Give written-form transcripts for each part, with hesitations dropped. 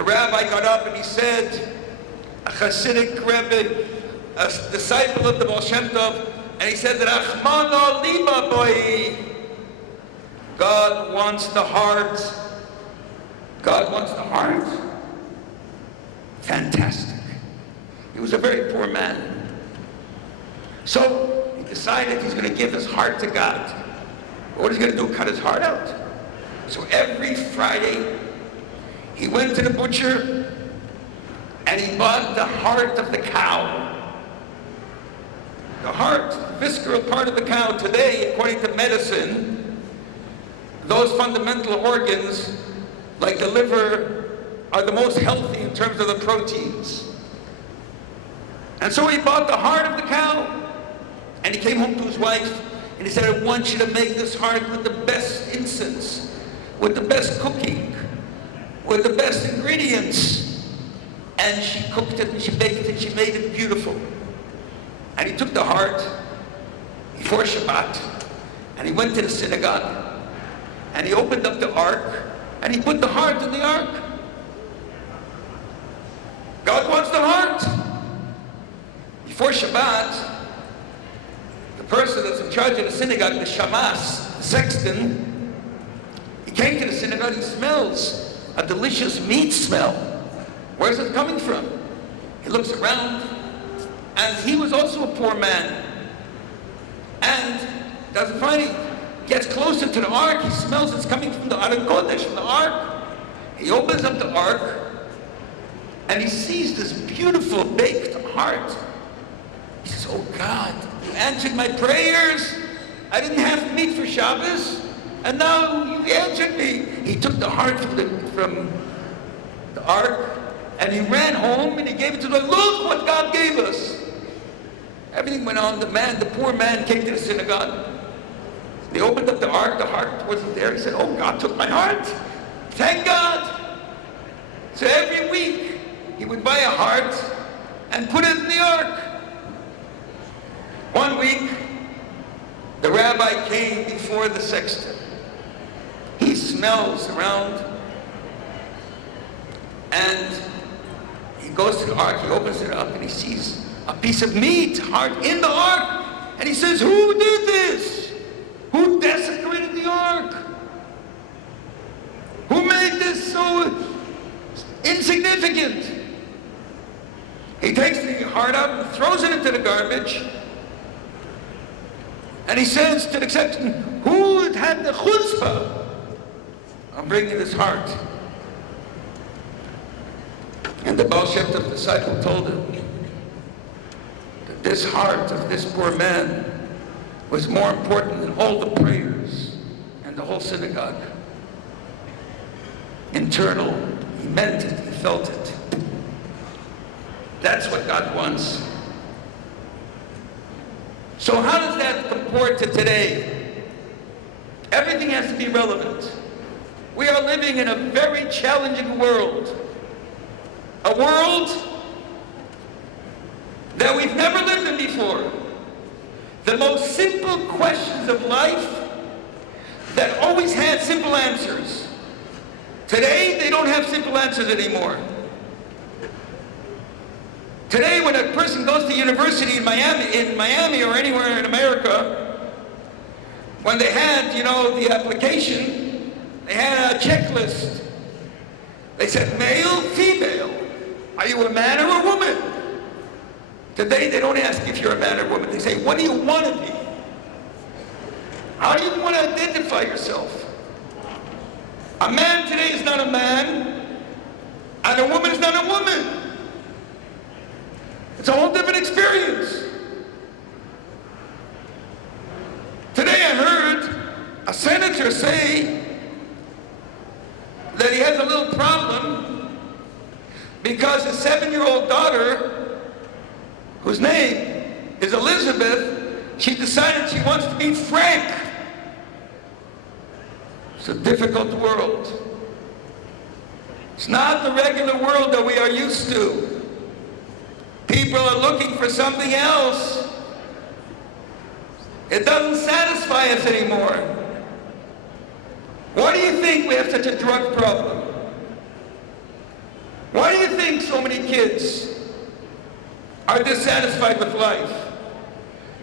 the rabbi got up and he said, a Hasidic Rebbe, a disciple of the Baal Shem Tov, and he said, Rachmano liba boi. God wants the heart. God wants the heart. Fantastic. He was a very poor man. So he decided he's going to give his heart to God. What is he going to do? Cut his heart out. So every Friday, he went to the butcher and he bought the heart of the cow. The heart, the visceral part of the cow. Today, according to medicine, those fundamental organs, like the liver, are the most healthy in terms of the proteins. And so he bought the heart of the cow, and he came home to his wife, and he said, I want you to make this heart with the best incense, with the best cooking, with the best ingredients. And she cooked it, and she baked it, she made it beautiful. And he took the heart before Shabbat, and he went to the synagogue, and he opened up the ark, and he put the heart in the ark. God wants the heart. Before Shabbat, the person that's in charge of the synagogue, the shamas, the sexton, he came to the synagogue, he smells a delicious meat smell. Where's it coming from? He looks around, and he was also a poor man. And doesn't find it. Gets closer to the ark, he smells it's coming from the Aron Kodesh, from the ark. He opens up the ark, and he sees this beautiful baked heart. He says, oh God, you answered my prayers. I didn't have meat for Shabbos, and now you answered me. He took the heart from the ark, and he ran home, and he gave it to the Lord. Look what God gave us. Everything went on. The poor man came to the synagogue. They opened up the ark. The heart wasn't there. He said, oh, God took my heart. Thank God. So every week, he would buy a heart and put it in the ark. One week, the rabbi came before the sexton. He smells around, and he goes to the ark. He opens it up, and he sees a piece of meat, heart in the ark. And he says, who did this? Who desecrated the ark? Who made this so insignificant? He takes the heart out and throws it into the garbage. And he says to the sexton, who had the chutzpah of bringing this heart? And the Baal Shem Tov disciple told him that this heart of this poor man was more important than all the prayers and the whole synagogue. Internal, he meant it, he felt it. That's what God wants. So how does that comport to today? Everything has to be relevant. We are living in a very challenging world. A world that we've never lived in before. The most simple questions of life that always had simple answers. Today, they don't have simple answers anymore. Today, when a person goes to university in Miami or anywhere in America, when they had, the application, they had a checklist. They said, male, female. Are you a man or a woman? Today, they don't ask if you're a man or a woman. They say, what do you want to be? How do you want to identify yourself? A man today is not a man, and a woman is not a woman. It's a whole different experience. Today I heard a senator say that he has a little problem because his 7-year-old daughter, whose name is Elizabeth, she decided she wants to meet Frank. It's a difficult world. It's not the regular world that we are used to. People are looking for something else. It doesn't satisfy us anymore. Why do you think we have such a drug problem? Why do you think so many kids are dissatisfied with life?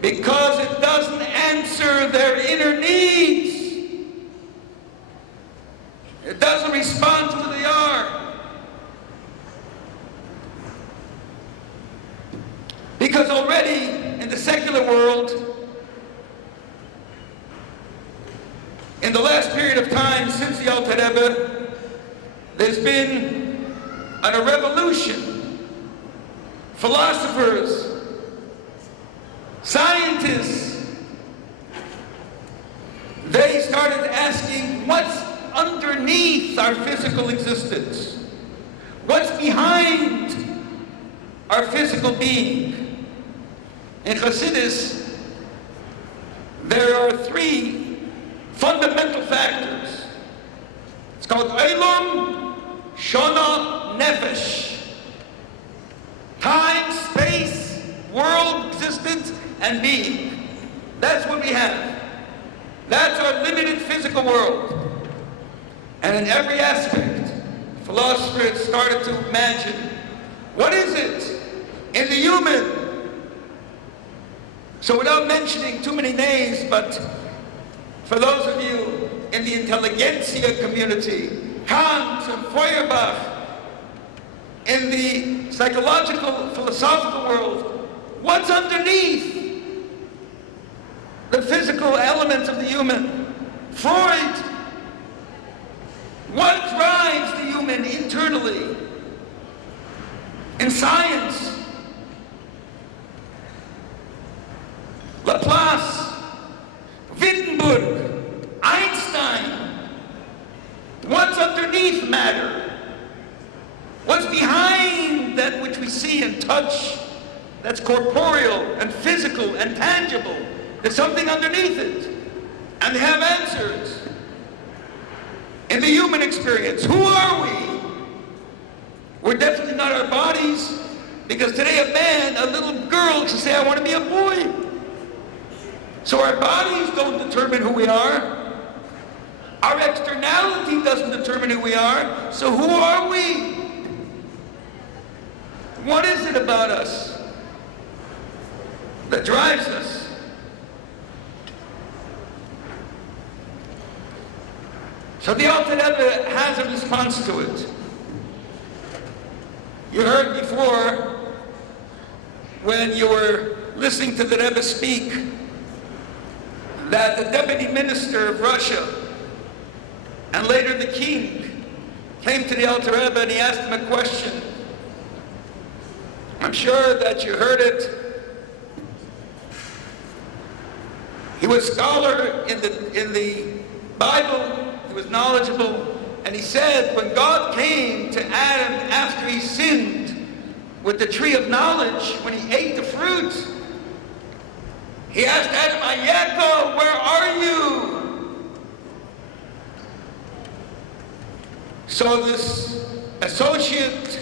Because it doesn't answer their inner needs. It doesn't respond to who they are. Because already in the secular world, in the last period of time since the Alter Rebbe, there's been a revolution. Philosophers, scientists, they started asking what's underneath our physical existence? What's behind our physical being? In Hasidus, there are three fundamental factors. It's called Olam, Shona, Nefesh. Time, space, world, existence, and being. That's what we have. That's our limited physical world. And in every aspect, philosophers started to imagine, what is it in the human? So without mentioning too many names, but for those of you in the intelligentsia community, Kant and Feuerbach, in the psychological, philosophical world, what's underneath the physical elements of the human? Freud, what drives the human internally? In science, Laplace, Wittenberg, Einstein, what's underneath matter? What's behind that which we see and touch, that's corporeal and physical and tangible? There's something underneath it. And they have answers. In the human experience, who are we? We're definitely not our bodies, because today a man, a little girl can say, I want to be a boy. So our bodies don't determine who we are. Our externality doesn't determine who we are. So who are we? What is it about us that drives us? So the Alter Rebbe has a response to it. You heard before, when you were listening to the Rebbe speak, that the deputy minister of Russia and later the king came to the Alter Rebbe and he asked him a question. I'm sure that you heard it. He was a scholar in the Bible. He was knowledgeable. And he said when God came to Adam after he sinned with the tree of knowledge, when he ate the fruit, he asked Adam, Ayeko, where are you? So this associate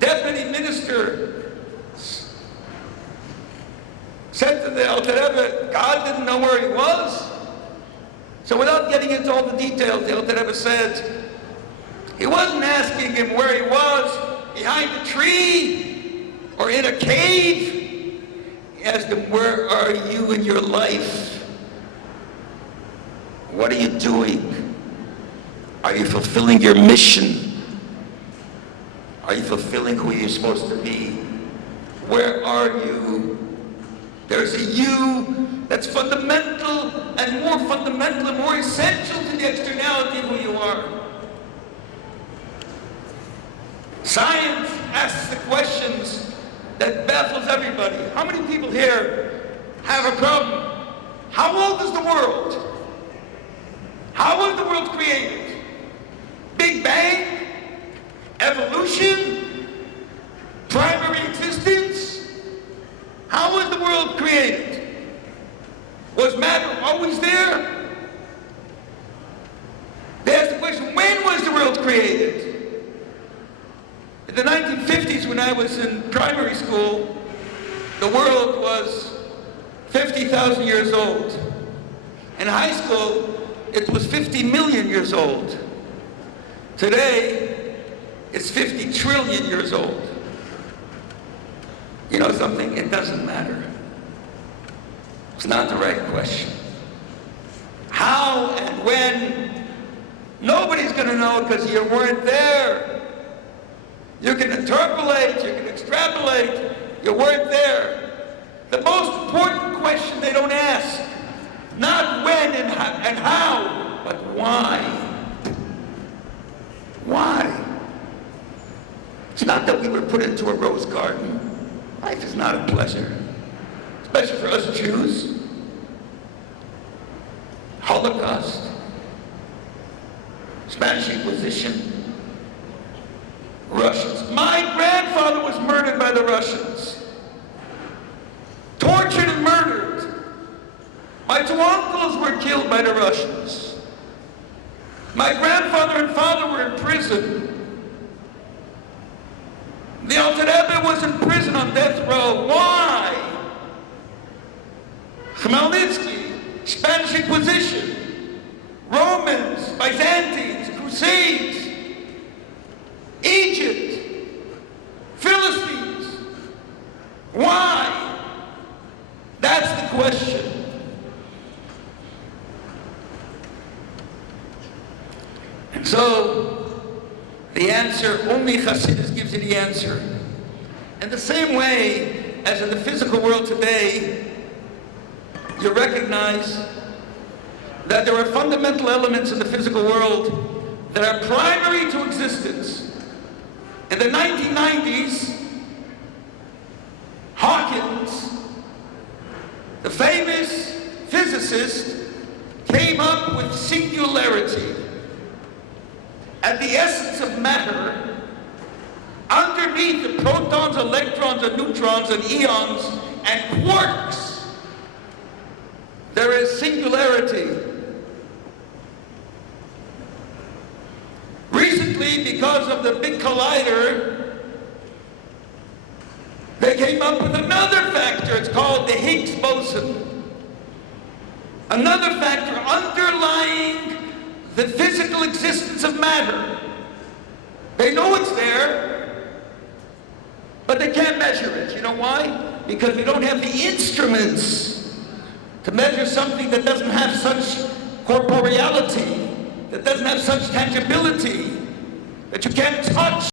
deputy minister said to the Alter Rebbe, God didn't know where he was. So without getting into all the details, the Alter Rebbe said, he wasn't asking him where he was, behind a tree or in a cave. He asked him, where are you in your life? What are you doing? Are you fulfilling your mission? Are you fulfilling who you're supposed to be? Where are you? There's a you that's fundamental and more essential to the externality of who you are. Science asks the questions that baffles everybody. How many people here have a problem? How old is the world? How was the world created? Big Bang? Evolution? Primary existence? How was the world created? Was matter always there? They asked the question, when was the world created? In the 1950s, when I was in primary school, the world was 50,000 years old. In high school, it was 50 million years old. Today, is 50 trillion years old. You know something? It doesn't matter. It's not the right question. How and when? Nobody's going to know because you weren't there. You can interpolate, you can extrapolate, you weren't there. The most important question they don't ask, not when and how, but why. Why? It's not that we were put into a rose garden. Life is not a pleasure, especially for us Jews. Holocaust, Spanish Inquisition, Russians. My grandfather was murdered by the Russians, tortured and murdered. My two uncles were killed by the Russians. My grandfather and father were in prison. The Alter Rebbe was in prison on death row. Why? Khmelnytsky, Spanish Inquisition, Romans, Byzantines, Crusades, Egypt, Philistines. Why? That's the question. And so, the answer, only Hasidus gives you the answer. In the same way as in the physical world today, you recognize that there are fundamental elements in the physical world that are primary to existence. In the 1990s, Hawkins, the famous physicist, came up with singularity. At the essence of matter, underneath the protons, electrons, and neutrons, and eons, and quarks, there is singularity. Recently, because of the big collider, they came up with another factor. It's called the Higgs boson. Another factor underlying the physical existence of matter. They know it's there, but they can't measure it. You know why? Because we don't have the instruments to measure something that doesn't have such corporeality, that doesn't have such tangibility, that you can't touch.